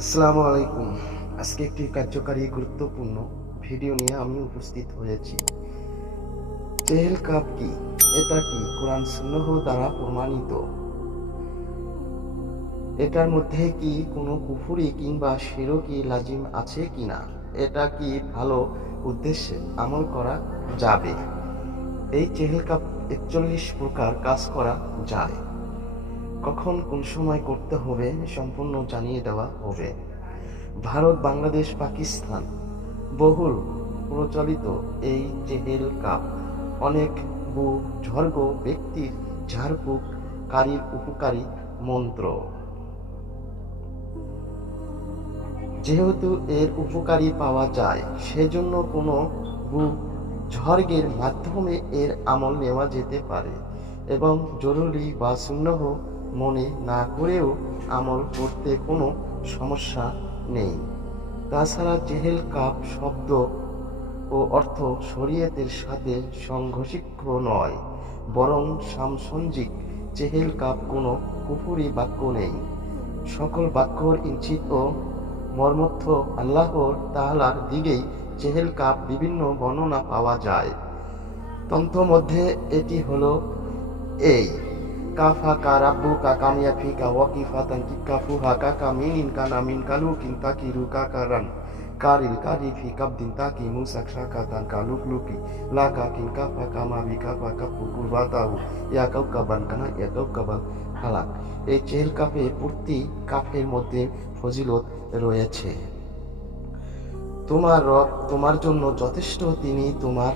আসসালামু আলাইকুম আজকে একটি কার্যকারী গুরুত্বপূর্ণ ভিডিও নিয়ে আমি উপস্থিত হয়েছি চেহেল কাপ কি এটা কি কোরআন সুন্নহ দ্বারা প্রমাণিত এটার মধ্যে কি কোনো কুফুরি কিংবা শিরকি লাজিম আছে কি না এটা কি ভালো উদ্দেশ্যে আমল করা যাবে এই চেহেল কাপ একচল্লিশ প্রকার কাজ করা যায় কখন কোন সময় করতে হবে সম্পূর্ণ জানিয়ে দেওয়া হবে ভারত বাংলাদেশ পাকিস্তান বহুল প্রচলিত এই চেহেল কাপ অনেক বু ঝর্গ ব্যক্তির ঝাড়ফুক কারীর উপকারী মন্ত্র যেহেতু এর উপকারী পাওয়া যায় সেজন্য কোনো বু ঝর্গের মাধ্যমে এর আমল নেওয়া যেতে পারে এবং জরুরি বা শূন্য মনে না করেও আমল করতে কোনো সমস্যা নেই তাছাড়া জেহেল কাপ শব্দ ও অর্থ শরীয়তের সাথে সংঘর্ষিক নয় বরং সামসঞ্জিক চেহেল কাপ কোনো কুপুরি বাক্য নেই সকল বাক্যর ইঞ্চিত ও মর্মর্থ আল্লাহর তাহলার দিকেই চেহেল কাপ বিভিন্ন বর্ণনা পাওয়া যায় তন্ত্র মধ্যে এটি হলো এই كافاك ربك كم يكفيك وكفة كفوها كك من كان من كلوك تكيرك كرن كارل كاري في كبد تاكي موسك شاكا كالوك لوكي لا كاكين كافا كما بكافا كفو كرباتاو يا كوكبا كنا يا كوكبا হালাক এই চেহেল কাপে পূর্তি কাপের মধ্যে ফজিলত রয়েছে তোমার রব তোমার জন্য যথেষ্ট তিনি তোমার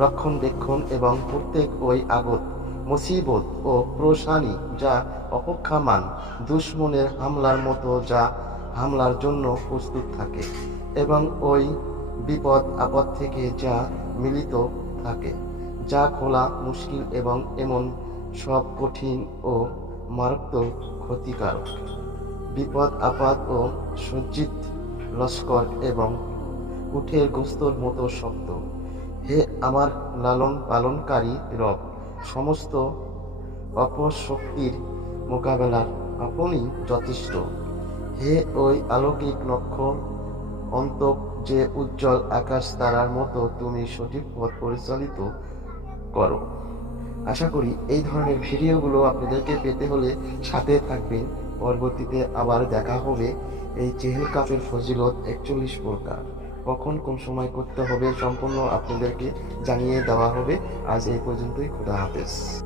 রক্ষণবেক্ষণ এবং প্রত্যেক ওই আগত মুসিবত ও প্রসানি যা অপেক্ষামান দুশ্মনের হামলার মতো যা হামলার জন্য প্রস্তুত থাকে এবং ওই বিপদ আপদ থেকে যা মিলিত থাকে যা খোলা মুশকিল এবং এমন সব কঠিন ও মারাত্মক ক্ষতিকারক বিপদ আপাত ও সজ্জিত লস্কর এবং উঠের গোস্তর মতো শব্দ হে আমার লালন পালনকারী রব সমস্ত অপশক্তির মোকাবেলার আপনি যথেষ্ট হে ওই আলৌকিক নক্ষ অন্ত যে উজ্জ্বল আকাশ তারার মতো তুমি সঠিক পথ পরিচালিত করো আশা করি এই ধরনের ভিডিওগুলো আপনাদেরকে পেতে হলে সাথে থাকবেন পরবর্তীতে আবার দেখা হবে এই চেহেল কাপের ফজিলত একচল্লিশ প্রকার কখন কোন সময় করতে হবে সম্পূর্ণ আপনাদেরকে জানিয়ে দেওয়া হবে আজ এই পর্যন্তই খোদা হাফেজ